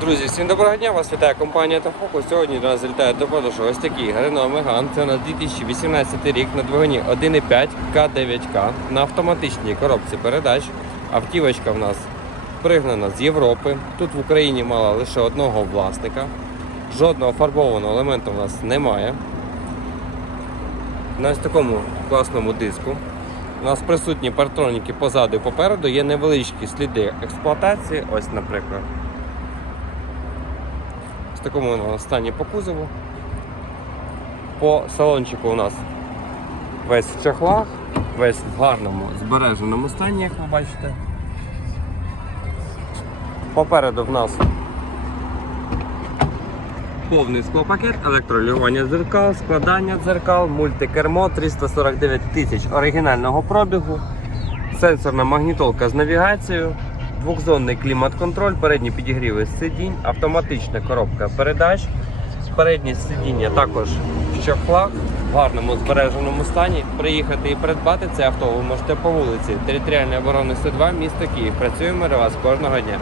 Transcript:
Друзі, всім доброго дня! Вас вітає компанія Тафоку. Сьогодні до нас залітає до продажу ось такий Renault Megane. Це у нас 2018 рік на двигуні 1.5 К9К на автоматичній коробці передач. Автівочка в нас пригнана з Європи. Тут в Україні мала лише одного власника. Жодного фарбованого елементу в нас немає. На ось такому класному диску. У нас присутні партроніки позаду і попереду, є невеличкі сліди експлуатації. Ось, наприклад. Такому воно стані по кузову. По салончику у нас весь в чехлах, весь в гарному збереженому стані, як ви бачите. Попереду в нас повний склопакет, електролювання дзеркал, складання дзеркал, мультикермо 349 тисяч оригінального пробігу, сенсорна магнітолка з навігацією, двохзонний клімат-контроль, передні підігріви сидінь, автоматична коробка передач. Переднє сидіння також в чохлах, в гарному збереженому стані. Приїхати і придбати це авто ви можете по вулиці Територіальної оборони 102, місто Київ. Працюємо для вас кожного дня.